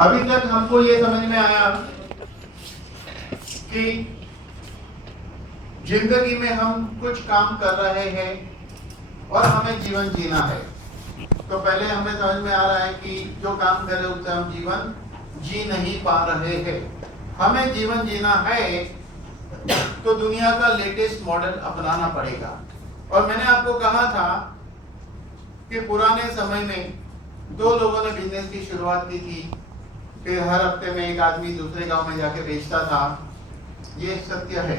अभी तक हमको ये समझ में आया कि जिंदगी में हम कुछ काम कर रहे हैं और हमें जीवन जीना है। तो पहले हमें समझ में आ रहा है कि जो काम कर रहे हैं उससे हम जीवन जी नहीं पा रहे हैं। हमें जीवन जीना है तो दुनिया का लेटेस्ट मॉडल अपनाना पड़ेगा। और मैंने आपको कहा था कि पुराने समय में दो लोगों ने बिजनेस की शुरुआत की थी, फिर हर हफ्ते में एक आदमी दूसरे गांव में जाके बेचता था। ये सत्य है,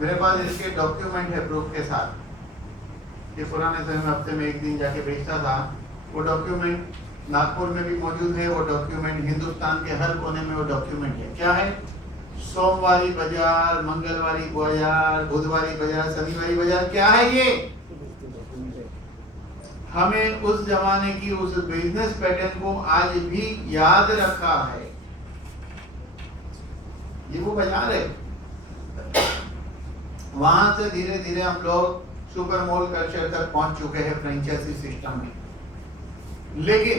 मेरे पास इसके डॉक्यूमेंट है प्रूफ के साथ कि पुराने समय में हफ्ते में एक दिन जाके बेचता था। वो डॉक्यूमेंट नागपुर में भी मौजूद है, वो डॉक्यूमेंट हिंदुस्तान के हर कोने में वो डॉक्यूमेंट है। क्या है? सोमवारी बाजार, मंगलवारी बाजार, बुधवारी बाजार, शनिवारी बाजार। क्या है ये? हमें उस जमाने की उस बिजनेस पैटर्न को आज भी याद रखा है। ये वो बाजार है। वहां से धीरे धीरे हम लोग सुपर मॉल कल्चर तक पहुंच चुके हैं फ्रेंचाइजी सिस्टम में। लेकिन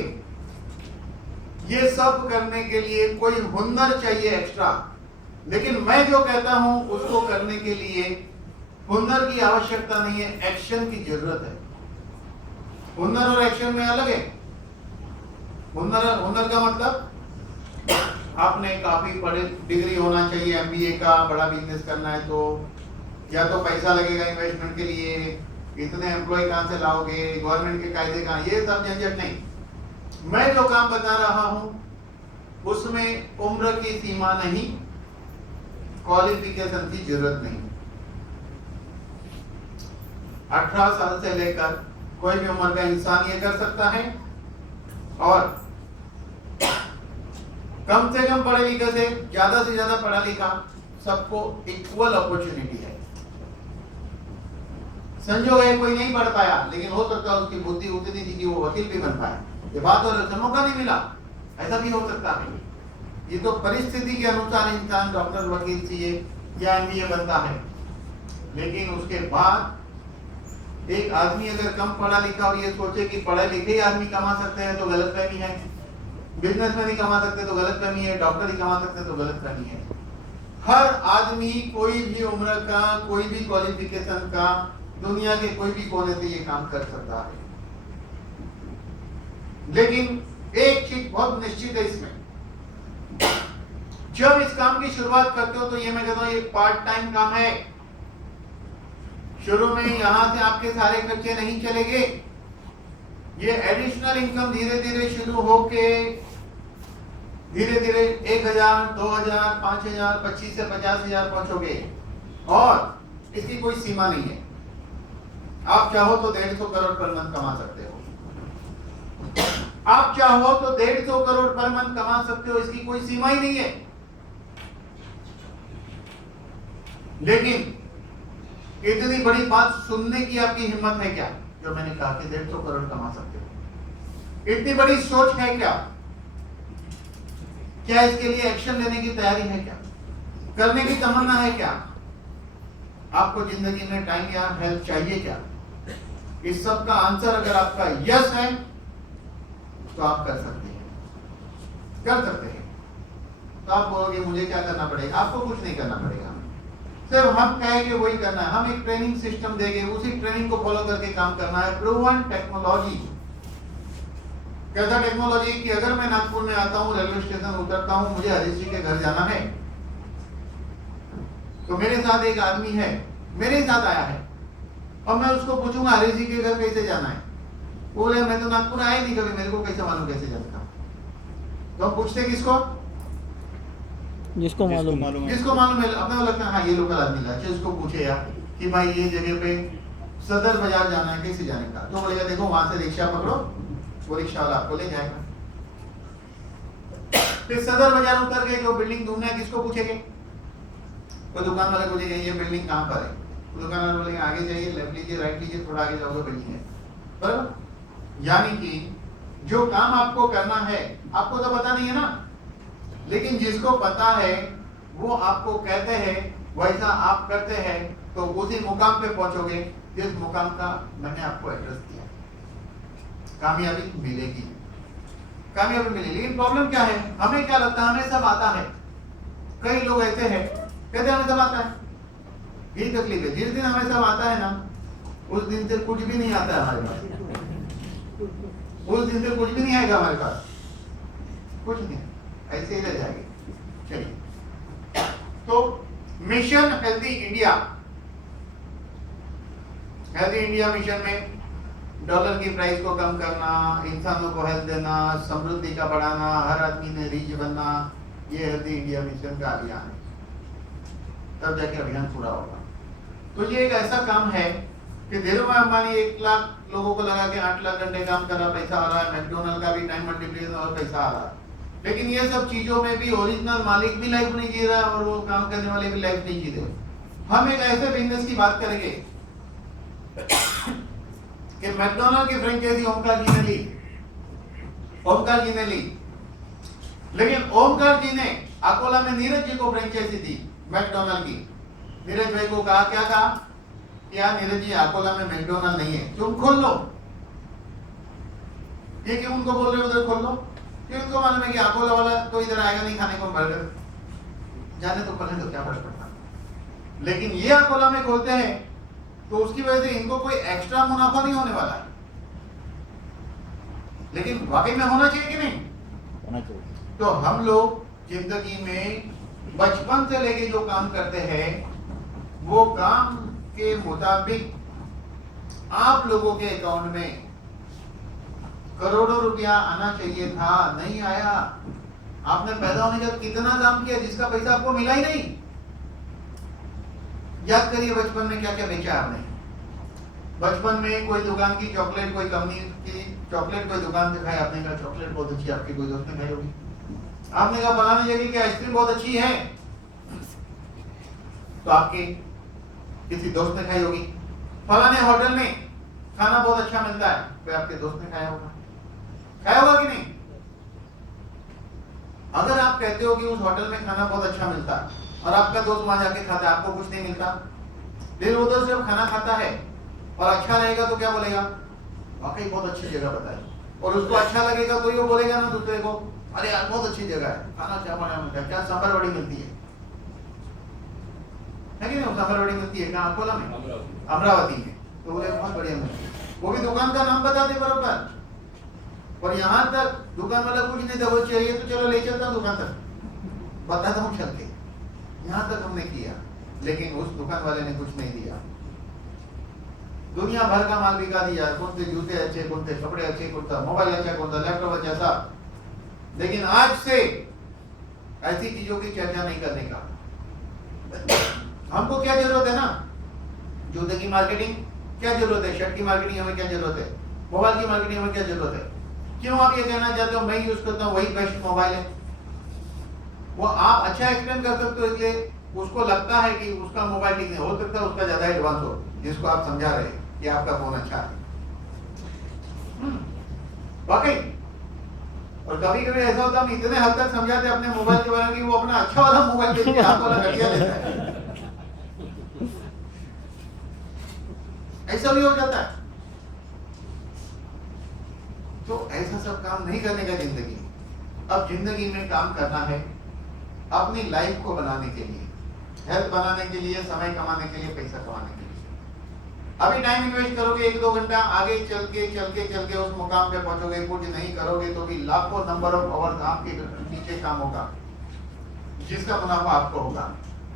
ये सब करने के लिए कोई हुनर चाहिए एक्स्ट्रा। लेकिन मैं जो कहता हूं उसको करने के लिए हुनर की आवश्यकता नहीं है, एक्शन की जरूरत है। हुनर और एक्शन में अलग है। हुनर का मतलब आपने काफी बड़े डिग्री होना चाहिए, एमबीए का, बड़ा बिजनेस करना है तो, या तो पैसा लगेगा इन्वेस्टमेंट के लिए, इतने एम्प्लॉय कहां से लाओगे, गवर्नमेंट के कायदे कहां, ये सब झंझट नहीं। मैं जो काम बता रहा हूं उसमें उम्र की सीमा नहीं, क्वालिफिकेशन की जरूरत नहीं। 18 साल से लेकर कोई भी उम्र का इंसान ये कर सकता है और कम से कम पढ़े लिखे से ज्यादा पढ़ा लिखा सबको इक्वल अपॉर्चुनिटी है। संजोग है कोई नहीं पढ़ पाया, लेकिन हो सकता है उसकी बुद्धि उतनी थी कि वो वकील भी बन पाया। ये बात और मौका नहीं मिला, ऐसा भी हो सकता है। ये तो परिस्थिति के अनुसार इंसान डॉक्टर, वकील, सीए या एमबीए बनता है। लेकिन उसके बाद एक आदमी अगर कम पढ़ा लिखा और ये सोचे कि पढ़े लिखे ही आदमी कमा सकते हैं तो गलतफहमी है, बिजनेस में नहीं कमा सकते तो गलतफहमी है, डॉक्टर ही कमा सकते तो गलतफहमी है। हर आदमी कोई भी उम्र का, कोई भी क्वालिफिकेशन का, दुनिया के कोई भी कोने से ये काम कर सकता है। लेकिन एक चीज बहुत निश्चित है इसमें, जब इस काम की शुरुआत करते हो तो ये मैं कहता हूं ये पार्ट टाइम काम है। शुरू में यहां से आपके सारे खर्चे नहीं चलेंगे। ये एडिशनल इनकम धीरे धीरे शुरू होके धीरे धीरे 1000, 2000, 5000, 25 से 50,000 पहुंचोगे और इसकी कोई सीमा नहीं है। आप चाहो तो 150 करोड़ पर मंथ कमा सकते हो, आप चाहो तो 150 करोड़ पर मंथ कमा सकते हो, इसकी कोई सीमा ही नहीं है। लेकिन इतनी बड़ी बात सुनने की आपकी हिम्मत है क्या, जो मैंने कहा कि 150 करोड़ कमा सकते हो? इतनी बड़ी सोच है क्या? क्या इसके लिए एक्शन लेने की तैयारी है क्या? करने की तमन्ना है क्या? आपको जिंदगी में टाइम या हेल्प चाहिए क्या? इस सब का आंसर अगर आपका यस है तो आप कर सकते हैं, कर सकते हैं। तो आप बोलोगे मुझे क्या करना पड़ेगा? आपको कुछ नहीं करना पड़ेगा, सिर्फ हम कहेंगे वही करना है। हम एक ट्रेनिंग सिस्टम देंगे, उसी ट्रेनिंग को फॉलो करके काम करना है। Proven technology. कैसा टेक्नोलॉजी कि अगर मैं नागपुर में आता हूँ, रेलवे स्टेशन उतरता हूँ, मुझे हरीश जी के घर जाना है, तो मेरे साथ एक आदमी है, मेरे साथ आया है और मैं उसको पूछूंगा हरीश जी के घर कैसे जाना है। बोले मैं तो नागपुर आया नहीं कभी, मेरे को कैसे मालूम कैसे जाता? तो हम पूछते किसको? जिसको मालूम है। अपने को लगता है हाँ ये लोकल आदमी है, उसको पूछे यार कि भाई ये जगह पे सदर बाजार जाना है, कैसे जाने का? तो बोलेगा देखो वहां से रिक्शा पकड़ो, वो रिक्शा वाला आपको ले जाएगा। फिर सदर बाजार उतर के जो बिल्डिंग ढूंढना है किसको पूछेंगे? वो दुकान वाले पूछेंगे ये बिल्डिंग कहाँ पर है? वो दुकान वाले बोलेंगे आगे जाइए, लेफ्ट लीजिए, राइट लीजिए, थोड़ा आगे जाओगे बिल्डिंग है। बराबर? यानी कि जो काम आपको करना है आपको तो पता नहीं है ना, लेकिन जिसको पता है वो आपको कहते हैं, वैसा आप करते हैं तो उसी मुकाम पे पहुंचोगे जिस मुकाम का मैंने आपको एड्रेस दिया। कामयाबी मिलेगी। कामयाबी मिली। लेकिन प्रॉब्लम क्या है, हमें क्या लगता है हमें सब आता है। कई लोग ऐसे हैं कहते हमें सब आता है, यही तकलीफ है। जिस दिन हमें सब आता है ना, उस दिन से कुछ भी नहीं आता है हमारे पास, उस दिन से कुछ भी नहीं आएगा हमारे पास, कुछ नहीं, ऐसे ही रह जाएंगे। चलिए, तो mission healthy India, healthy India mission में डॉलर की प्राइस को कम करना, इंसानों को हेल्थ देना, समृद्धि का बढ़ाना, हर आदमी ने रिच बनना, ये हेल्दी इंडिया मिशन का अभियान है। तब जाके अभियान पूरा होगा। तो ये एक ऐसा काम है कि धीरूभाई अंबानी 1 लाख लोगों को लगा के 8 लाख घंटे काम कर रहा, पैसा आ रहा है। मैकडोनल्ड का भी टाइम मल्टीप्लिकेशन और पैसा आ रहा है। लेकिन ये सब चीजों में भी ओरिजिनल मालिक भी लाइफ नहीं जी रहा और वो काम करने वाले भी लाइफ नहीं जी रहे। हम एक ऐसे बिजनेस की बात करेंगे कि मैकडोनल्ड की फ्रेंचाइजी ओमकार जी ने ली, ओमकार जी ने ली। लेकिन ओमकार जी ने अकोला में नीरज जी को फ्रेंचाइजी दी मैकडोनल्ड की। नीरज भाई को कहा, क्या कहा, क्या नीरज जी अकोला में मैकडोनल्ड नहीं है, तुम खोल लो। ये क्यों उनको बोल रहे हो उधर खोल लो, क्यों? उनको मालूम है कि अकोला वाला तो इधर आएगा नहीं खाने को बर्गर, जाने तो खोलने तो क्या फर्क पड़ता। लेकिन ये अकोला में खोलते हैं तो उसकी वजह से इनको कोई एक्स्ट्रा मुनाफा नहीं होने वाला, लेकिन वाकई में होना चाहिए कि नहीं होना चाहिए। तो हम लोग जिंदगी में बचपन से लेके जो काम करते हैं वो काम के मुताबिक आप लोगों के अकाउंट में करोड़ों रुपया आना चाहिए था, नहीं आया। आपने पैदा होने का कितना काम किया जिसका पैसा आपको मिला ही नहीं। याद करिए बचपन में क्या क्या बेचा आपने। बचपन में कोई दुकान की चॉकलेट, कोई कंपनी की चॉकलेट, कोई दुकान से खाई, आपने कहा चॉकलेट बहुत अच्छी, आपके कोई दोस्त ने खाई होगी। आपने कहा फलाने जगह की आइसक्रीम बहुत अच्छी है, तो आपके किसी दोस्त ने खाई होगी। फलाने होटल में खाना बहुत अच्छा मिलता है, कोई आपके दोस्त ने खाया होगा, खाया होगा कि नहीं? अगर आप कहते हो कि उस होटल में खाना बहुत अच्छा मिलता है और आपका दोस्त वहां जाके खाता है, आपको कुछ नहीं मिलता, लेकिन उधर से खाना खाता है और अच्छा रहेगा तो क्या बोलेगा, वाकई बहुत अच्छी जगह बताई। और उसको अच्छा लगेगा तो ये बोलेगा ना दूसरे को, अरे यार बहुत अच्छी जगह है, खाना क्या बना मिलता है, क्या सांभर वड़ी मिलती है कि नहीं? सांभर वड़ी मिलती है कहाँ? अकोला में, अमरावती में, तो बोले बहुत बढ़िया मिलती है। वो भी दुकान का नाम बता दे बराबर। और यहाँ तक दुकान वाला कुछ नहीं था, वो चाहिए तो चलो ले चलता दुकान तक, बताता हूँ चल के। यहाँ तक हमने किया, लेकिन उस दुकान वाले ने कुछ नहीं दिया। दुनिया भर का माल बिका दिया, कौन से जूते अच्छे, कौन से कपड़े अच्छे, कौन सा मोबाइल अच्छा, कौन सा लैपटॉप अच्छा सब। लेकिन आज से ऐसी चीजों की चर्चा नहीं करने का। हमको क्या जरूरत है ना, जूते की मार्केटिंग क्या जरूरत है, शर्ट की मार्केटिंग हमें क्या जरूरत है, मोबाइल की मार्केटिंग हमें क्या जरूरत है? क्यों आप ये कहना चाहते हो मैं यूज करता हूँ वही बेस्ट मोबाइल है? वो आप अच्छा एक्सप्लेन कर सकते हो, इसलिए उसको लगता है कि उसका मोबाइल ठीक नहीं हो सकता, उसका ज्यादा एडवांस हो, जिसको आप समझा रहे हैं कि आपका फोन अच्छा है। वाकई। और कभी कभी ऐसा होता है हम इतने हद तक समझाते अपने मोबाइल के बारे में कि वो अपना अच्छा वाला मोबाइल बेच के आपको घटिया देता है। ऐसा भी हो जाता है। तो ऐसा सब काम नहीं करने का जिंदगी। अब जिंदगी में काम करना है अपनी लाइफ को बनाने के लिए, हेल्थ बनाने के लिए, समय कमाने के लिए, पैसा कमाने के लिए। अभी टाइम इन्वेस्ट करोगे 1-2 घंटा, आगे चल के उस मुकाम पे पहुंचोगे। कुछ नहीं करोगे तो भी लाखों नंबर ऑफ आवर्स आपके नीचे काम होगा, जिसका मुनाफा आपको होगा।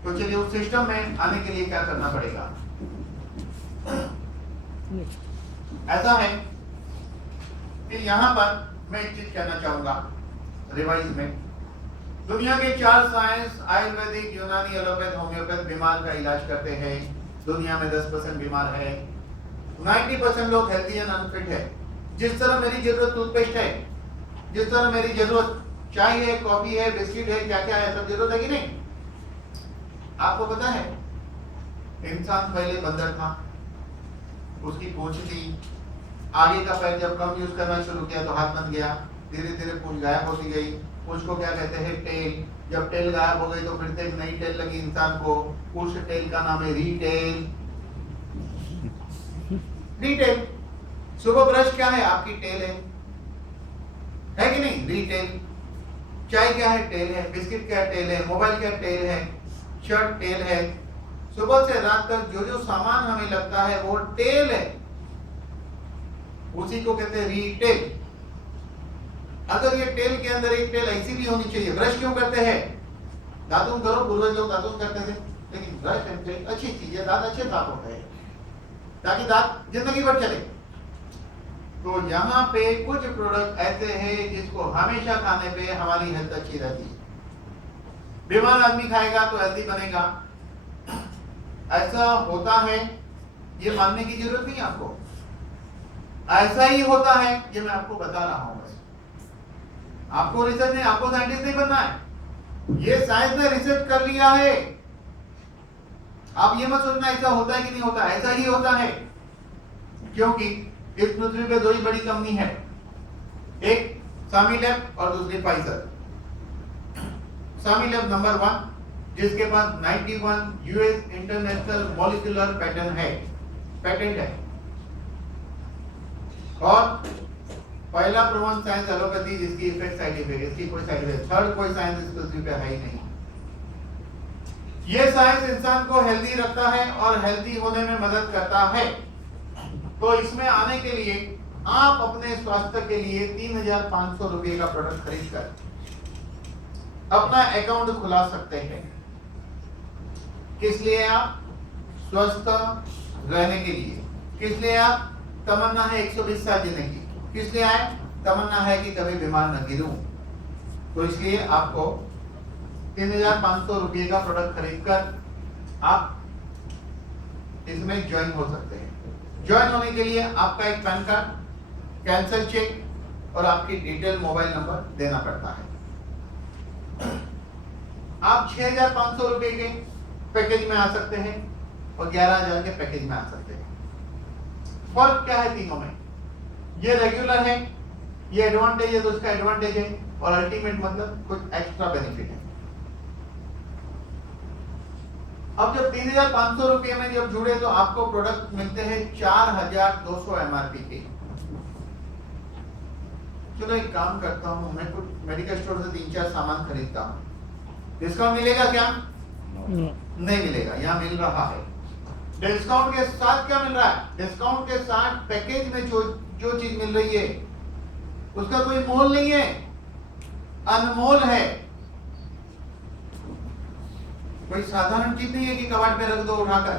तो चलिए उस सिस्टम में आने के लिए क्या करना पड़ेगा। ऐसा है कि यहाँ पर मैं एक चीज कहना चाहूंगा रिवाइज में। दुनिया के 4 साइंस आयुर्वेदिक, यूनानी, एलोपैथ, होम्योपैथ बीमार का इलाज करते हैं। दुनिया में 10% बीमार है, 90% लोग हेल्दी एंड अनफिट है। जिस तरह मेरी जरूरत टूथपेस्ट है, जिस तरह मेरी जरूरत चाय है, कॉफी है, बिस्किट है, क्या क्या है, सब जरूरत है कि नहीं? आपको पता है इंसान पहले बंदर था, उसकी पूंछ थी, आगे का पैर जब कम यूज करना शुरू किया तो हाथ बन गया, धीरे धीरे पूंछ गायब होती गई। पूंछ को क्या कहते हैं? टेल। जब टेल गायब हो गई तो फिर से एक नई टेल लगी इंसान को, उस टेल का नाम है रीटेल। रीटेल। सुबह ब्रश क्या है? आपकी टेल है कि नहीं? रिटेल। चाय क्या है? टेल है। बिस्किट क्या है? टेल है। मोबाइल क्या? टेल है। शर्ट टेल है। सुबह से रात तक जो जो सामान हमें लगता है वो टेल है, उसी को कहते हैं रिटेल। अगर ये टेल के अंदर एक टेल ऐसी भी होनी चाहिए। ब्रश क्यों करते हैं? दातुन करो, पूर्वज लोग दातुन करते थे, लेकिन ब्रश एंड टेल अच्छी चीज है, दांत अच्छे साफ होते हैं ताकि दांत जिंदगी भर चले। तो यहाँ पे कुछ प्रोडक्ट ऐसे हैं जिसको हमेशा खाने पे हमारी हेल्थ अच्छी रहती है। बीमार आदमी खाएगा तो हेल्दी बनेगा, ऐसा होता है, ये मानने की जरूरत नहीं आपको, ऐसा ही होता है, ये मैं आपको बता रहा हूं। बस आपको रिसर्च नहीं, आपको साइंटिस्ट नहीं बनना है, ये साइंस ने रिसर्च कर लिया है। आप ये मत सोचना ऐसा होता है कि नहीं होता, ऐसा ही होता है। क्योंकि इस पृथ्वी पे दो ही बड़ी कंपनी है, एक सामी लैब और दूसरी फाइजर। सामी लैब नंबर 1, जिसके पास 91 यूएस इंटरनेशनल मॉलिक्यूलर पेटेंट है। और पहला प्रमाण साइंस एलोपैथी, जिसकी इफेक्ट साइड इफेक्ट, इसकी कोई साइड इफेक्ट, थर्ड कोई साइंस इस पृथ्वी पे है ही नहीं। ये साइंस इंसान को हेल्दी रखता है और हेल्दी होने में मदद करता है। तो इसमें आने के लिए आप अपने स्वास्थ्य के लिए 3,500 रुपए का प्रोडक्ट खरीद कर अपना अकाउंट खुला सकते हैं। किस लिए? आप स्वस्थ रहने के लिए। किस लिए? आप तमन्ना है 120 साल जीने की। किस लिए आए? तमन्ना है कि कभी बीमार न गिरूं। तो इसलिए आपको 3,500 रुपए का प्रोडक्ट खरीदकर आप इसमें ज्वाइन हो सकते हैं। ज्वाइन होने के लिए आपका एक पैन कार्ड, कैंसर चेक और आपकी डिटेल मोबाइल नंबर देना पड़ता है। आप 6,500 रुपए के पैकेज में आ सकते हैं और 11,000 के पैकेज में आ सकते हैं। फर्क क्या है तीनों में? ये रेगुलर है, ये एडवांटेज है तो उसका एडवांटेज है, और अल्टीमेट मतलब कुछ एक्स्ट्रा बेनिफिट है। अब जब 3,500 रुपए में जब जुड़े तो आपको प्रोडक्ट मिलते हैं 4,200 एमआरपी के। चलो एक काम करता हूं, मैं कुछ मेडिकल स्टोर से 3-4 सामान खरीदता हूं। डिस्काउंट मिलेगा क्या? नहीं मिलेगा। यहाँ मिल रहा है। डिस्काउंट के साथ क्या मिल रहा है? डिस्काउंट के साथ पैकेज में जो चीज मिल रही है उसका कोई मोल नहीं है, अनमोल है। कोई साधारण चीज नहीं है कि कबाड़ पे रख दो उठाकर।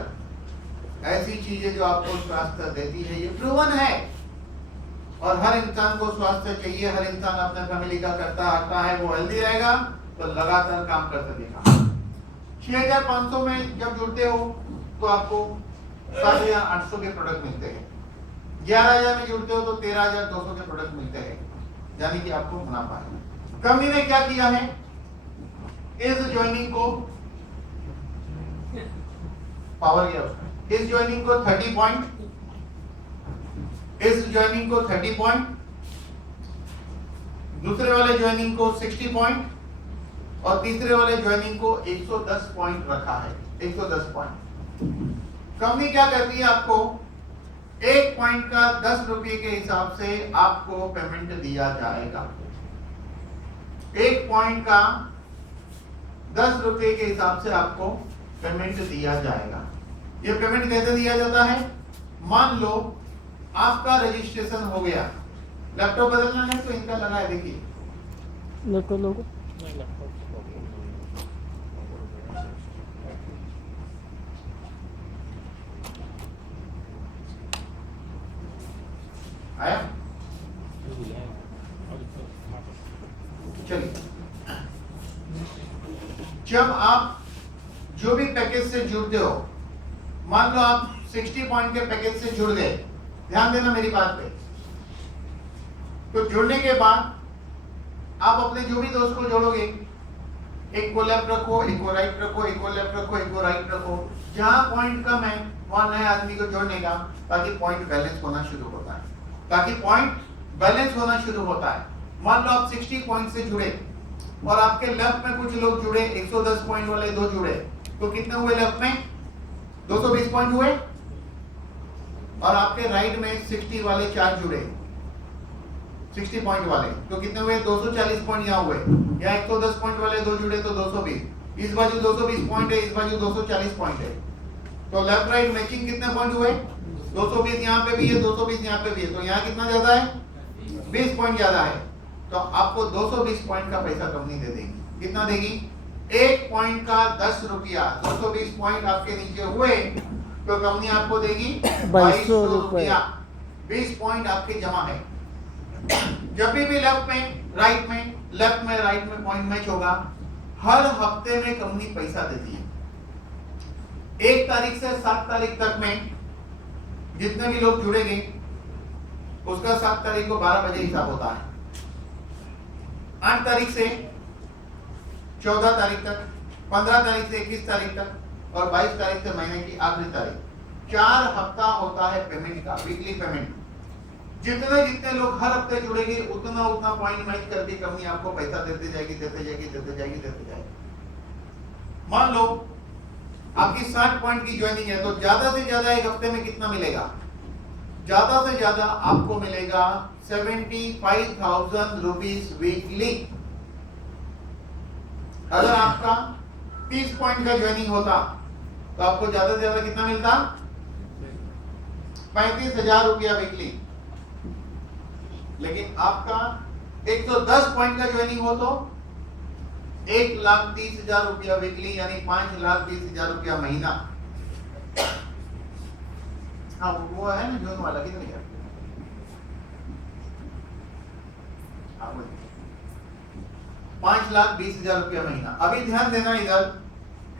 ऐसी चीजें जो आपको स्वास्थ्य देती है, ये प्रूवन है। और हर इंसान को स्वास्थ्य चाहिए, हर इंसान अपने फैमिली का करता आता है, वो हेल्दी रहेगा तो लगातार काम कर सकेगा। 6,500 में जब जुड़ते हो तो आपको 7,800 के प्रोडक्ट मिलते हैं। 11,000 में जुड़ते हो तो 13,200 के प्रोडक्ट मिलते हैं, यानी कि आपको मुनाफा है। कंपनी ने क्या किया है? इस ज्वाइनिंग को पावर किया उसने। इस ज्वाइनिंग को 30 पॉइंट, इस ज्वाइनिंग को 30 पॉइंट, दूसरे वाले ज्वाइनिंग को 60 पॉइंट और तीसरे वाले ज्वाइनिंग को 110 पॉइंट रखा है। 110 पॉइंट। कंपनी क्या करती है? आपको 1 पॉइंट का 10 रुपए के हिसाब से आपको पेमेंट दिया जाएगा। 1 पॉइंट का 10 रुपए के हिसाब से आपको पेमेंट दिया जाएगा। ये पेमेंट कैसे दिया जाता है? मान लो आपका रजिस्ट्रेशन हो गया, लैपटॉप बदलना है तो इनका लगा है, देखिए लैपटॉप लोगो आया। चलिए, जब आप जो भी पैकेज से जुड़ते हो, मान लो आप 60 पॉइंट के पैकेज से जुड़ गए, ध्यान देना मेरी बात पे। तो जुड़ने के बाद आप अपने जो भी दोस्त को जोड़ोगे, एक को लेफ्ट रखो, एक को राइट रखो, एक को लेफ्ट रखो, एक को राइट रखो। जहां पॉइंट कम है वहां नए आदमी को जोड़ने का, ताकि पॉइंट बैलेंस होना शुरू होता है। ताकि पॉइंट बैलेंस होना शुरू होता है। मान लो आप 60 पॉइंट से जुड़े और आपके लेफ्ट में कुछ लोग जुड़े, 110 पॉइंट वाले 2 जुड़े, तो कितने हुए लेफ्ट में? 220 पॉइंट हुए। और आपके राइट में 60 वाले 4 जुड़े, 60 पॉइंट वाले तो कितने हुए 240 पॉइंट यहाँ हुए, यहाँ 110 पॉइंट वाले दो जुड़े तो 220, इस बाजू 220 पॉइंट है, इस बाजू 240 पॉइंट है, तो लेफ्ट राइट मैचिंग कितने पॉइंट हुए 220 यहाँ पे भी है 220 यहाँ पे भी है, तो यहाँ कितना ज्यादा है 20 पॉइंट ज्यादा है, तो आपको 220 पॉइंट का पैसा कंपनी दे देगी। कितना देगी? एक पॉइंट का 10 रुपया, 220 पॉइंट आपके नीचे हुए तो कंपनी आपको देगी 2200 रुपया। 20 पॉइंट आपके जमा है। जब भी लेफ्ट में राइट में लेफ्ट में राइट में पॉइंट मैच होगा, हर हफ्ते में कंपनी पैसा देती है। 1 तारीख से 7 तारीख तक में जितने भी लोग जुड़ेंगे उसका 7 तारीख को 12 बजे हिसाब होता है, 8 तारीख से 14 तारीख तक, 15 तारीख से 21 तारीख तक और 22 तारीख से महीने की आखिरी तारीख, 4 हफ्ता होता है पेमेंट का, वीकली पेमेंट। जितने जितने लोग हर हफ्ते जुड़ेंगे उतना उतना पॉइंट मैच करके कंपनी आपको पैसा देते जाएगी देते जाएगी देते जाएगी देते जाएगी। मान लो आपकी 60 पॉइंट की ज्वाइनिंग है तो ज्यादा से ज्यादा एक हफ्ते में कितना मिलेगा? ज्यादा से ज्यादा आपको मिलेगा 75,000 रुपीज वीकली। अगर आपका 30 पॉइंट का ज्वाइनिंग होता तो आपको ज्यादा से ज्यादा कितना मिलता? 35,000 रुपया वीकली। लेकिन आपका 110 पॉइंट का ज्वाइनिंग हो तो 1,30,000 रुपया वीकली, यानी 5,20,000 रुपया महीना। हाँ वो है ना जून वाला, कितने का? हाँ 5,20,000 रुपया महीना। अभी ध्यान देना इधर,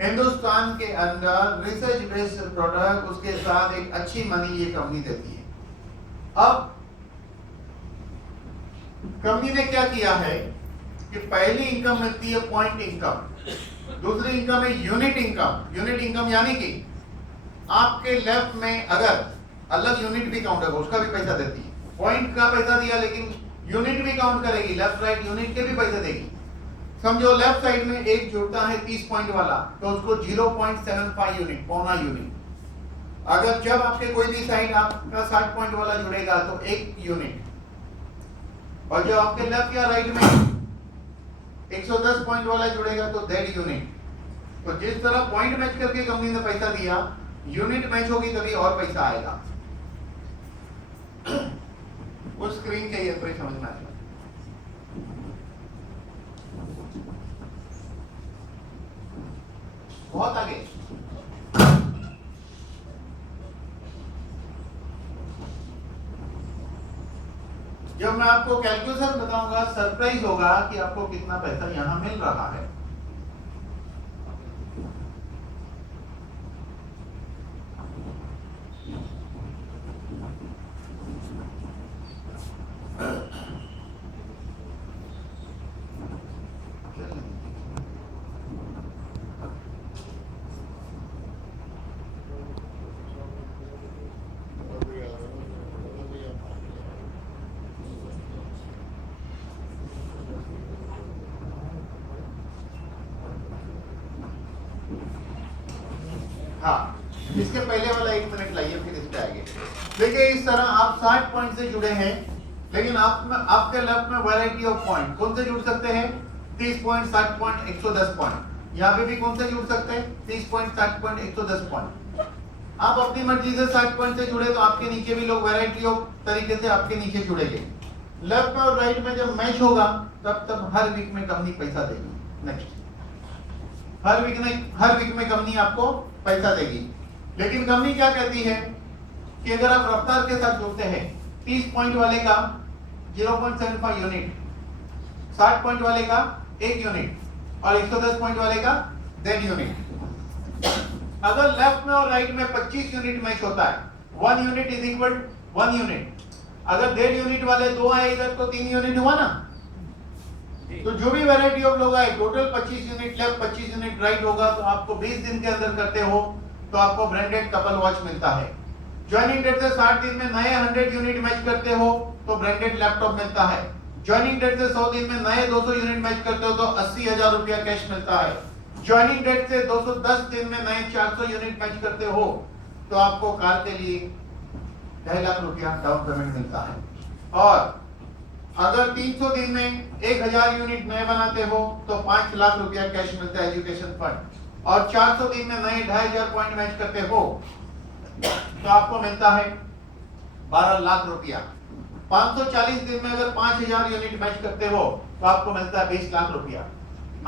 हिंदुस्तान के अंदर रिसर्च बेस्ड प्रोडक्ट उसके साथ एक अच्छी मनी ये कंपनी देती है। अब कंपनी ने क्या किया है कि पहली इनकम मिलती है पॉइंट इनकम, दूसरी इनकम है यूनिट इनकम। यूनिट इनकम यानी कि आपके लेफ्ट में अगर अलग यूनिट भी काउंट होगा उसका भी पैसा देती है। पॉइंट का पैसा दिया लेकिन यूनिट भी काउंट करेगी, लेफ्ट राइट यूनिट के भी पैसे देगी। समझो लेफ्ट साइड में एक जुड़ता है 30 पॉइंट वाला तो उसको 0.75 यूनिट, पौना यूनिट। अगर जब आपके कोई भी साइड आपका 60 पॉइंट वाला जुड़ेगा तो 1 यूनिट, और जो आपके लेफ्ट या राइट में 110 पॉइंट वाला जुड़ेगा तो 1.5 यूनिट। तो जिस तरह पॉइंट मैच करके कंपनी ने पैसा दिया, यूनिट मैच होगी तभी और पैसा आएगा। उस स्क्रीन के ये समझना है। बहुत आगे जब मैं आपको कैलकुलेशन बताऊंगा सरप्राइज होगा कि आपको कितना पैसा यहां मिल रहा है। हाँ, इसके पहले वाला 1 मिनट लाइए फिर इस पे आएंगे। देखिए इस तरह आप 60 पॉइंट से जुड़े हैं, लेकिन आपके लेफ्ट में वैरायटी ऑफ पॉइंट कौन से जुड़ सकते हैं? 30 पॉइंट, 60 पॉइंट, 110 पॉइंट। यहाँ पे भी कौन से जुड़ सकते हैं? 30 पॉइंट, 60 पॉइंट, 110 पॉइंट। आप अपनी मर्जी से 60 पॉइंट से जुड़े तो आपके नीचे भी लोग वैरायटी ऑफ तरीके से आपके नीचे जुड़ेंगे। लेफ्ट में और राइट में जब मैच होगा तब हर वीक में कंपनी पैसा देगी। नेक्स्ट, हर वीक में कंपनी आपको पैसा देगी। लेकिन कंपनी क्या कहती है कि अगर आप रफ्तार के साथ जुड़ते हैं, 30 पॉइंट वाले का 0.75 यूनिट, 60 पॉइंट वाले का 1 यूनिट और 110 पॉइंट वाले का 1.5 यूनिट। अगर लेफ्ट में और राइट में 25 यूनिट मैच होता है, 1 यूनिट इज इक्वल 1 यूनिट। अगर 1.5 यूनिट वाले 2 आए इधर तो 3 यूनिट हुआ ना। तो जो भी वैरायटी ऑफ लोग आए, total 25 unit left 25 unit right होगा तो आपको 20 दिन के अंदर करते हो तो आपको ब्रांडेड कपल वॉच मिलता है। ज्वाइनिंग डेट से 60 दिन में नए 100 यूनिट मैच करते हो तो ब्रांडेड लैपटॉप मिलता है। ज्वाइनिंग डेट से 100 दिन में नए 200 यूनिट मैच करते हो तो 80,000 रुपया कैश मिलता है। ज्वाइनिंग डेट से 210 दिन में नए 400 यूनिट मैच करते हो तो आपको कार के लिए 2.5 लाख रुपया डाउन पेमेंट मिलता है। और अगर 300 दिन में 1000 यूनिट नए बनाते हो तो 5 लाख रुपया कैश मिलता है एजुकेशन फंड, और 400 दिन में नए 2500 पॉइंट मैच करते हो तो आपको मिलता है 12 लाख रुपया। 540 दिन में अगर 5000 यूनिट मैच करते हो तो आपको मिलता है 20 लाख रुपया।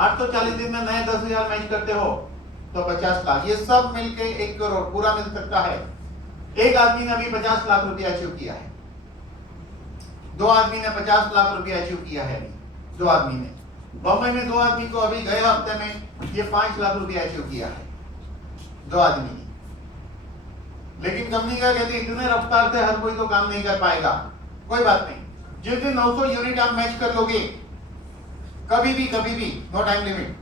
840 दिन में नए 10,000 मैच करते हो तो 50 लाख। ये सब मिलके 1 करोड़ पूरा मिल सकता है। एक आदमी ने अभी 50 लाख रुपया अचीव किया है, 2 आदमी ने 50 लाख रुपया अचीव किया है। 2 आदमी ने बम्बई में 2 आदमी को अभी गए हफ्ते में ये 5 लाख रुपया अचीव किया है 2 आदमी ने। लेकिन कंपनी क्या कहती है, इतने रफ्तार से हर कोई तो काम नहीं कर पाएगा। कोई बात नहीं, जिस दिन 900 यूनिट आप मैच कर लोगे कभी भी नो टाइम लिमिट,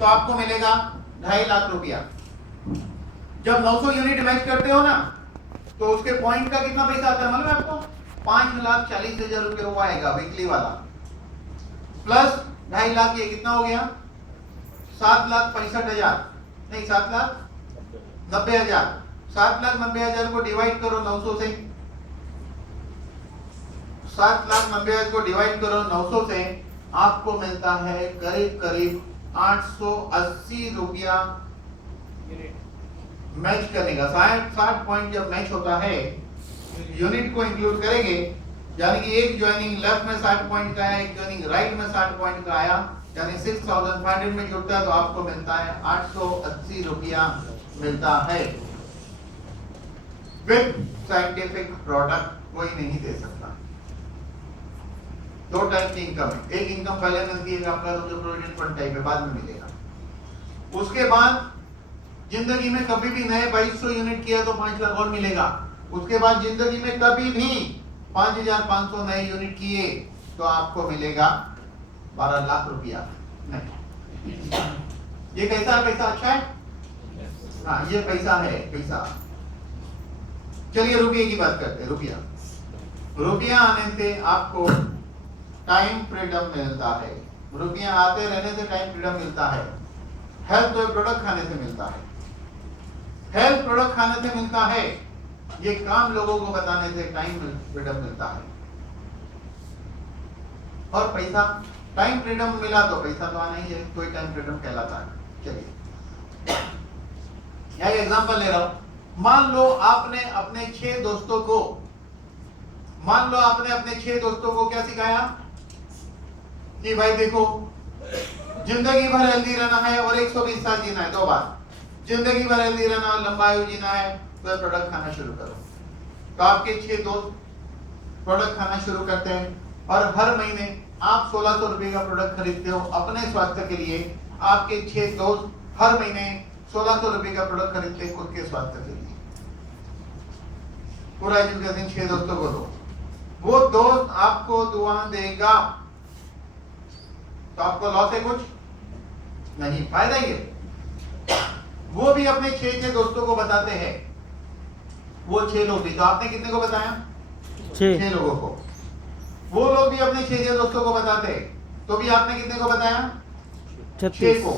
तो आपको मिलेगा 2.5 लाख रुपया। जब 900 यूनिट मैच करते हो ना तो उसके पॉइंट का कितना पैसा आता है मालूम है आपको? 5,40,000 रुपये वो आएगा वीकली वाला, प्लस 2.5 लाख, ये कितना हो गया? 7,65,000 नहीं 7,90,000। 7,90,000 को डिवाइड करो 900 से, 7,90,000 को डिवाइड करो 900 से, आपको मिलता है करीब 880 रुपया मैच करने का। 60 पॉइंट जब मैच होता है, यूनिट को इंक्लूड करेंगे, यानी कि एक ज्वाइनिंग लेफ्ट में 60 पॉइंट का है, एक ज्वाइनिंग राइट में 60 पॉइंट का आया, यानी 6,500 में जुड़ता है तो आपको मिलता है 880 रुपया मिलता है। विद साइंटिफिक प्रोडक्ट कोई नहीं दे सकता। 2 टाइप की इनकम है, एक इनकम पहले मिलती है आपका जो प्रोविडेंट फंड टाइप है, बाद में मिलेगा। उसके बाद जिंदगी में कभी भी नए 2200 यूनिट किया तो 5 लाख और मिलेगा। उसके बाद जिंदगी में कभी भी 5,500 नए यूनिट किए तो आपको मिलेगा 12 लाख रुपया। नहीं, ये कैसा पैसा? अच्छा है, हाँ ये पैसा है, पैसा। चलिए रुपये की बात करते हैं। रुपया आने से आपको टाइम फ्रीडम मिलता है। रुपया आते रहने से टाइम फ्रीडम मिलता है। हेल्थ प्रोडक्ट खाने से मिलता है, हेल्थ प्रोडक्ट खाने से मिलता है। ये काम लोगों को बताने से टाइम फ्रीडम मिलता है। और पैसा, टाइम फ्रीडम मिला तो पैसा तो आना ही है, कोई टाइम फ्रीडम कहलाता है। चलिए यह एग्जांपल ले रहा हूं। मान लो आपने अपने 6 दोस्तों को क्या सिखाया कि भाई देखो, जिंदगी भर हेल्दी रहना है और 120 साल जीना है, 2 बार जिंदगी भर हेल्दी रहना, लंबा आयु जीना है, तो प्रोडक्ट खाना शुरू करो। तो आपके 6 दोस्त प्रोडक्ट खाना शुरू करते हैं और हर महीने आप 1600 रुपए का प्रोडक्ट खरीदते हो अपने स्वास्थ्य के लिए। आपके 6 दोस्त हर महीने 1600 रुपए का प्रोडक्ट खरीदते हैं खुद के स्वास्थ्य के लिए। पूरा एजुकेशन 6 दोस्तों को दो, वो दोस्त आपको दुआ देगा तो आपको लॉस है कुछ नहीं, फायदा ही है। वो भी अपने 6 दोस्तों को बताते हैं, वो 6 लोग भी। तो आपने कितने को बताया? 6 लोगों को। वो लोग भी अपने 6 दोस्तों को बताते हैं, तो भी आपने कितने को बताया? 6 को।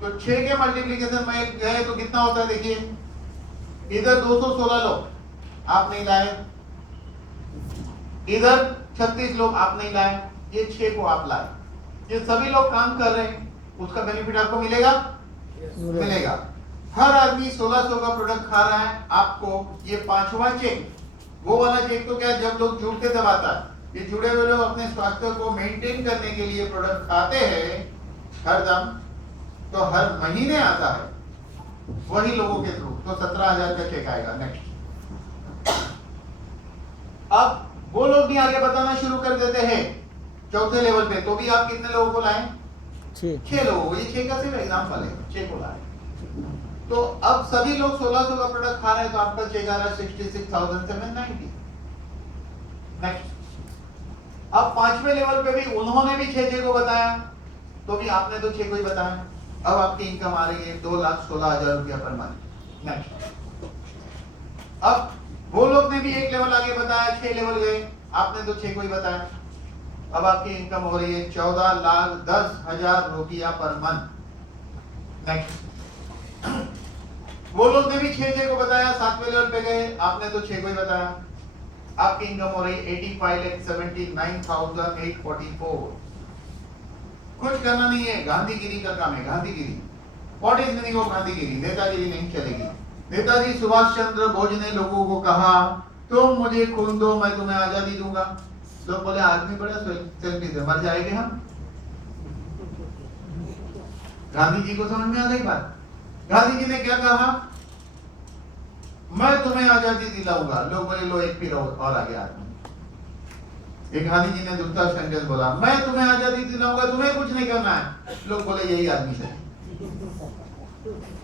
तो 6 के मल्टीप्लीकेशन में गए तो कितना होता है देखिए, इधर 216 लोग आप नहीं लाए, इधर 36 लोग आप नहीं लाए, ये 6 को आप लाए। ये सभी लोग काम कर रहे हैं, उसका बेनिफिट आपको मिलेगा? मिलेगा। हर आदमी 1600 का प्रोडक्ट खा रहा है। आपको ये 5वां चेक, वो वाला चेक तो क्या जब लोग जुड़ते तब आता है। ये जुड़े हुए लोग अपने स्वास्थ्य को मेंटेन करने के लिए प्रोडक्ट खाते हैं हर दम, तो हर महीने आता है वही लोगों के थ्रू, तो 17,000 का चेक आएगा। नेक्स्ट, अब वो लोग भी आगे बताना शुरू कर देते हैं 4थे लेवल पे, तो भी आप कितने लोगों को लाए? 6 लोगों को। ये 6 का सिर्फ एग्जांपल है, 6 को लाए। तो अब सभी लोग 1600 का प्रोडक्ट खा रहे हैं, तो आपका चेक आ रहा है 66,790। नेक्स्ट, अब 5वें लेवल पे भी उन्होंने भी 6 को बताया, तो भी आपने तो 6 को ही बताया। अब आपकी इनकम आ रही है 2,16,000 रुपया पर मंथ। नेक्स्ट, अब वो लोग ने भी एक लेवल आगे बताया, 6 लेवल गए, आपने तो 6 को ही बताया। अब आपकी इनकम हो रही है 14,10,000 रुपया पर मंथ। नेक्स्ट, वो लोग ने भी 6 को बताया, 7वें लेवल पे गए, आपने तो 6 को ही बताया। आपकी इनकम हो रही 85,79,844। कुछ करना नहीं है, गांधीगिरी का काम है, Gandhigiri. What is meaning of Gandhigiri? नेतागिरी नहीं चलेगी। नेताजी सुभाष चंद्र बोस ने लोगों को कहा तुम मुझे खून दो मैं तुम्हें आजादी दूंगा। लोग बोले आदमी बड़ा सेल्फी से मर जाएंगे हम। गांधी जी को समझ में आ गई बात। गांधी जी ने क्या कहा? मैं तुम्हें आजादी दिलाऊंगा। लोग बोले लो एक फिर और आ गया आदमी। एक गांधी जी ने दूसरा सेंटेंस बोला मैं तुम्हें आजादी दिलाऊंगा तुम्हें कुछ नहीं करना है। लोग बोले यही आदमी सही,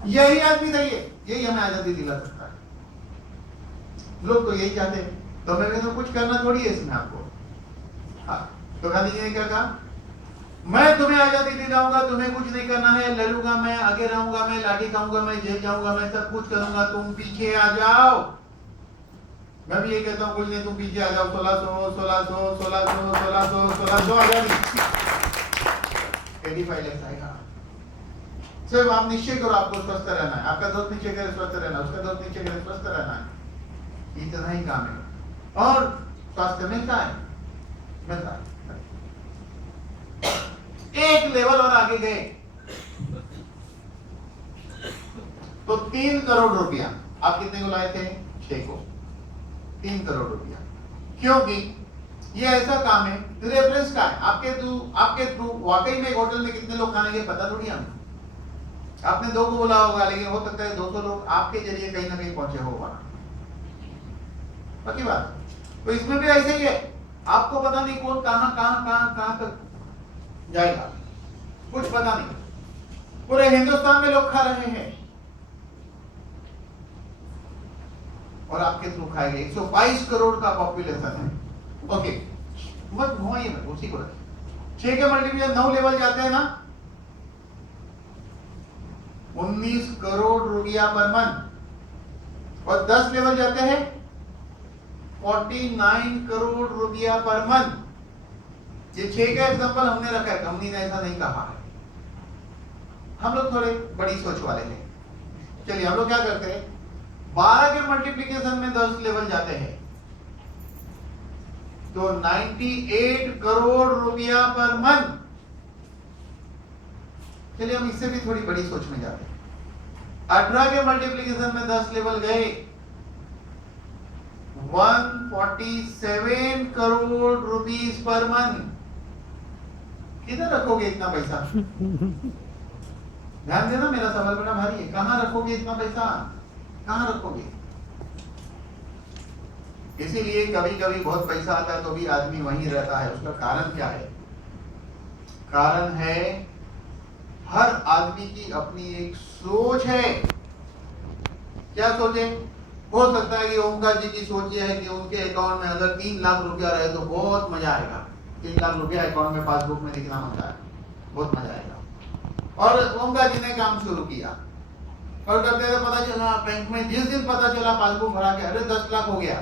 यही आदमी सही है, यही हमें आजादी दिला सकता है। लोग तो यही चाहते हैं, तो मैं तो कुछ करना थोड़ी है इसमें आपको। हाँ, तो गांधी जी ने क्या कहा? मैं तुम्हें आजादी दिलाऊंगा तुम्हें कुछ नहीं करना है, लड़ूंगा मैं, आगे रहूंगा मैं, लाठी खाऊंगा मैं, जेल जाऊंगा मैं, सब कुछ करूंगा, तुम पीछे आ जाओ। मैं भी ये कहता हूँ कुछ नहीं, तुम पीछे आ जाओ। 1600 आजादी 85 लाख आएगा। सिर्फ आप निश्चय करो आपको स्वस्थ रहना है, आपका दोस्त नीचे करे स्वस्थ रहना है, उसका दोस्त नीचे करे स्वस्थ रहना है, इतना ही काम है। और स्वास्थ्य मिलता है, मिलता है। एक लेवल और आगे गए तो 3 करोड़ रुपया। आप कितने को लाए थे? 6 को। 3 करोड़ रुपया, क्योंकि ये ऐसा काम है रेफरेंस का है। आपके थ्रू वाकई में होटल में कितने लोग खाने के पता थोड़ी हमें। आपने 2 को बोला होगा, लेकिन हो सकता है 200 लोग आपके जरिए कहीं ना कहीं पहुंचे होगा। पक्की बात। तो इसमें भी ऐसे ही है, आपको पता नहीं कौन कहां तक जाएगा, कुछ पता नहीं। पूरे हिंदुस्तान में लोग खा रहे हैं और आपके थ्रू खाएंगे। 122 करोड़ का पॉपुलेशन है। ओके, मत घुमाइए, मत उसी को रखिए। 6 के मल्टीप्लाई 9 लेवल जाते हैं ना, 19 करोड़ रुपया पर मंथ। और 10 लेवल जाते हैं 49 करोड़ रुपया पर मंथ। ये 6 का एग्जांपल हमने रखा है, कंपनी ने ऐसा नहीं कहा है। हम लोग थोड़े बड़ी सोच वाले हैं। चलिए हम लोग क्या करते हैं, 12 के मल्टीप्लिकेशन में 10 लेवल जाते हैं तो 98 करोड़ रुपया पर मंथ। चलिए हम इससे भी थोड़ी बड़ी सोच में जाते हैं। 18 के मल्टीप्लिकेशन में 10 लेवल गए 147 करोड़ रुपीस पर मंथ। किधर रखोगे इतना पैसा? ध्यान देना, मेरा सवाल बड़ा भारी है। कहां रखोगे इतना पैसा? कहां रखोगे? इसीलिए कभी कभी बहुत पैसा आता है तो भी आदमी वहीं रहता है। उसका कारण क्या है? कारण है हर आदमी की अपनी एक सोच है। क्या सोचे? हो सकता है कि ओमकार जी की सोच यह है कि उनके अकाउंट में अगर 3 लाख रुपया रहे तो बहुत मजा आएगा। 3 लाख रुपया अकाउंट में पासबुक में दिखना मजा है, बहुत मजा आएगा। और ओमकार जी ने काम शुरू किया और करते हुए पता चला बैंक में, जिस दिन पता चला पासबुक भरा के अरे 10 लाख हो गया,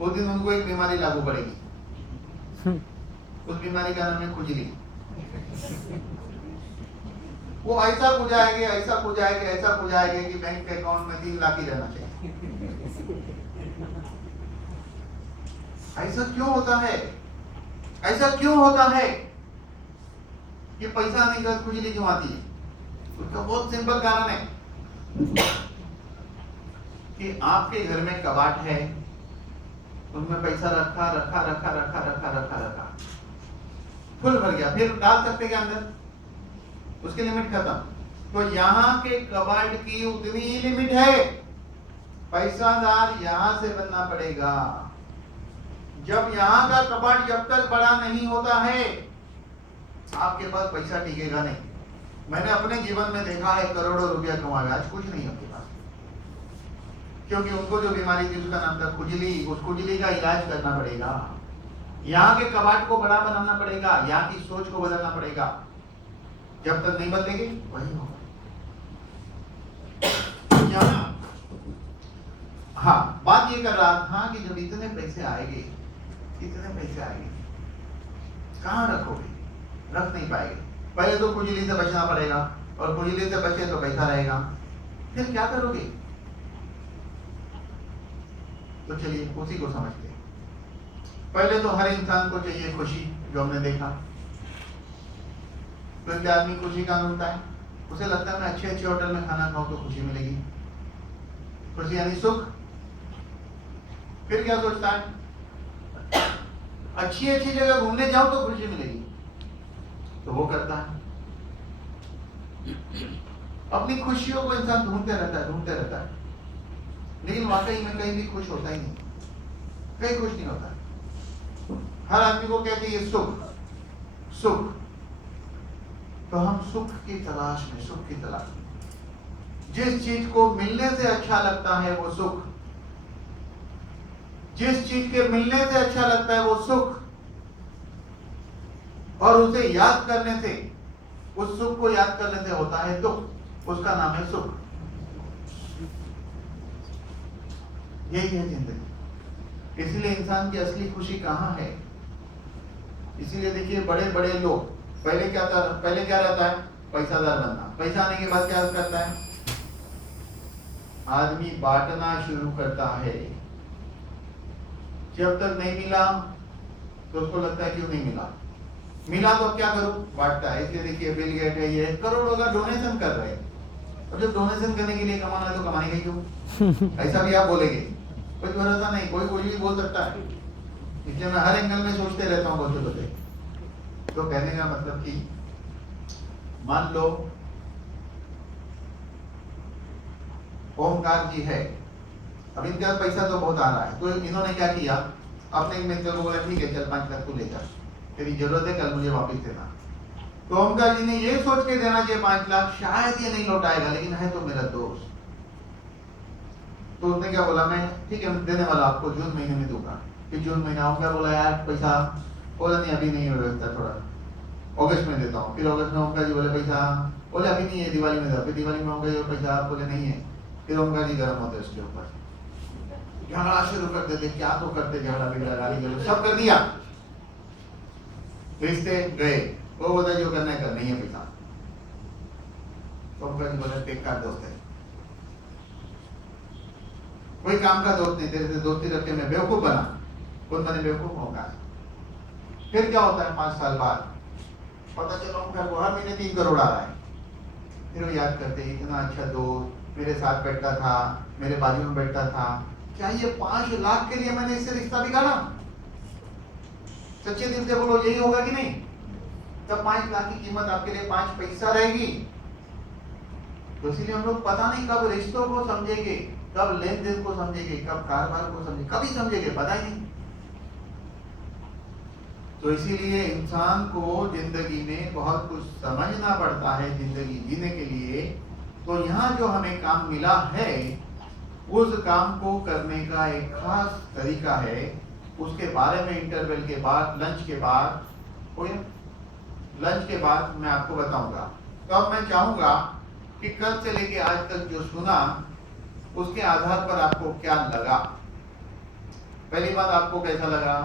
उस दिन उनको एक बीमारी लागू पड़ेगी। उस बीमारी का नाम है खुजली। वो ऐसा खुजाएंगे, ऐसा खुजाएंगे, ऐसा खुजाएंगे कि बैंक के अकाउंट में 3 लाख ही रहना चाहिए। ऐसा क्यों होता है? ऐसा क्यों होता है कि पैसा नहीं कर खुजली क्यों आती है? उसका बहुत सिंपल कारण है कि आपके घर में कबाट है, उनमें पैसा रखा रखा रखा रखा रखा रखा रखा फुल भर गया, फिर डाल सकते क्या अंदर? उसकी लिमिट खत्म। तो यहाँ के कबाड़ की उतनी ही लिमिट है। पैसादार यहाँ से बनना पड़ेगा। जब यहाँ का कबाड़ जब तक बड़ा नहीं होता है आपके पास पैसा टिकेगा नहीं। मैंने अपने जीवन में देखा है करोड़ों रुपया कमाया, आज कुछ नहीं आपके पास, क्योंकि उनको जो बीमारी थी उसका नाम था खुजली। उस खुजली का इलाज करना पड़ेगा। यहाँ के कबाड़ को बड़ा बनाना पड़ेगा, यहाँ की सोच को बदलना पड़ेगा। जब तक नहीं बदलेगी वही होगा। हाँ, बात ये कर रहा था कि जब इतने पैसे आएंगे, कहाँ रखोगे? रख नहीं पाएंगे। पहले तो खुजली से बचना पड़ेगा, और खुजली से बचे तो पैसा रहेगा। फिर क्या करोगे? तो चलिए उसी को समझते हैं। पहले तो हर इंसान को चाहिए खुशी, जो हमने देखा। तो क्या आदमी खुशी कहाँ ढूंढता है? उसे लगता है मैं अच्छे अच्छे होटल में खाना खाऊं तो खुशी मिलेगी। खुशी यानी सुख। फिर क्या सोचता है? अच्छी अच्छी जगह घूमने जाऊं तो खुशी मिलेगी, तो वो करता है। अपनी खुशियों को इंसान ढूंढते रहता है, लेकिन वाकई में कहीं भी खुश होता ही नहीं, कहीं खुश नहीं होता। हर आदमी को क्या चाहिए? सुख सुख। तो हम सुख की तलाश में, जिस चीज को मिलने से अच्छा लगता है वो सुख, जिस चीज के मिलने से अच्छा लगता है वो सुख, और उसे याद करने से, उस सुख को याद करने से होता है दुख, उसका नाम है सुख। यही है जिंदगी। इसलिए इंसान की असली खुशी कहां है? इसीलिए देखिए बड़े बड़े लोग, पहले क्या रहता है? पैसादार बनना। पैसा आने के बाद क्या करता है? आदमी बांटना शुरू करता है। जब तक नहीं मिला तो उसको लगता है क्यों नहीं मिला तो अब क्या करूं? बांटता है। इसलिए देखिए बिल गेट है, ये करोड़ों का डोनेशन कर रहे हैं। और जब डोनेशन करने के लिए कमाना है तो कमाने का क्यों? ऐसा भी आप बोलेंगे, कोई भरोसा नहीं, कोई भी बोल सकता है। इसलिए मैं हर एंगल में सोचते रहता हूँ बोलते। तो कहने का मतलब कि मान लो ओमकार जी है, अब इनका पैसा तो बहुत आ रहा है, तो इन्होंने क्या किया? अपने मित्र को बोला ठीक है चल 5 लाख तू ले जा, तेरी जरूरत है, कल मुझे वापस देना। तो ओमकार जी ने ये सोच के देना चाहिए 5 लाख, शायद ये नहीं लौटाएगा, लेकिन है तो मेरा दोस्त। तो उसने क्या बोला? मैं ठीक है देने वाला आपको जून महीने में दूंगा। फिर जून महीना ओमकार बोला यार पैसा, बोला नहीं अभी नहीं है व्यवस्था, थोड़ा अगस्त में देता हूँ। फिर अगस्त में ओमकार जी बोले पैसा, बोले अभी नहीं है, दिवाली में दो। फिर दिवाली में ओमकार जी पैसा, आप बोले नहीं है। फिर ओमकार जी गर्म होते उसके ऊपर, झगड़ा शुरू कर देते, क्या तो करते, झगड़ा बिगड़ा, गाली गलौज सब कर दिया। रिश्ते गए, वो बोला जो करना है कर, नहीं है पैसा। तो ओमकार जी बोले बेकार दोस्त है, कोई काम का दोस्त नहीं, तेरे से दोस्ती रख के मैं बेवकूफ बना। कौन बने बेवकूफ? होगा। फिर क्या होता है? 5 साल बाद पता चला ओमकार को हर महीने 3 करोड़ आ रहा है। फिर वो याद करते इतना अच्छा दोस्त मेरे साथ बैठता था, मेरे बाजू में बैठता था, क्या ये 5 लाख के लिए मैंने इससे रिश्ता बिगाड़ा? सच्चे दिल से बोलो यही होगा कि नहीं? तब 5 लाख की कीमत आपके लिए 5 पैसा रहेगी। तो इसीलिए हम लोग पता नहीं कब रिश्तों को समझेंगे, कब लेन देन को समझेंगे, कब कारोबार को समझेंगे, कभी समझेंगे पता ही नहीं। तो इसीलिए इंसान को जिंदगी में बहुत कुछ समझना पड़ता है जिंदगी जीने के लिए। तो यहाँ जो हमें काम मिला है उस काम को करने का एक खास तरीका है। उसके बारे में इंटरवल के बाद, लंच के बाद, लंच के बाद मैं आपको बताऊंगा। तो अब मैं चाहूंगा कि कल से लेके आज तक जो सुना उसके आधार पर आपको क्या लगा। पहली बात, आपको कैसा लगा?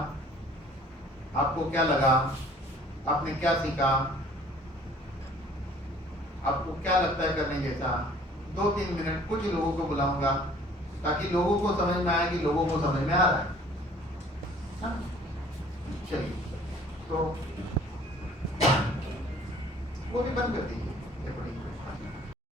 आपको क्या लगा? आपने क्या सीखा? आपको क्या लगता है करने जैसा? 2-3 मिनट कुछ लोगों को बुलाऊंगा ताकि लोगों को समझ में आए कि लोगों को समझ में आ रहा है। चलिए, तो वो भी बंद कर दी।